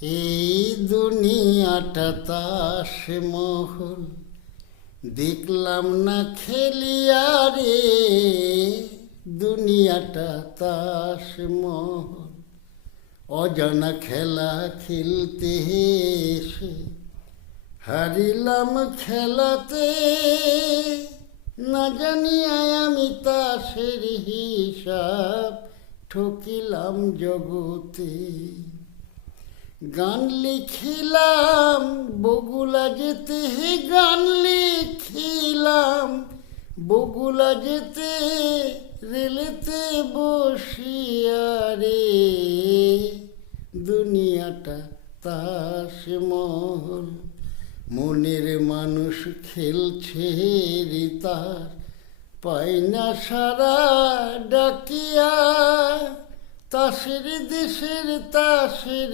এই দুনিয়াটা তাস মহল দেখলাম না খেলিয়া রে, দুনিয়াটা তাস মহল অজানা খেলা খেলতে এসে হারিলাম খেলাতে, না জানিয়া আমি তাসের হিসাব ঠকিলাম জগতে। গান লিখিলাম বগুলা যেতে, গান লিখিলাম বগুলা যেতে, রেলেতে বসিয়া রে, দুনিয়াটা তাস মহল মনের মানুষ খেলছে রে তার, পায় না সারা ডাকিয়া, তাসের দেশের তাসের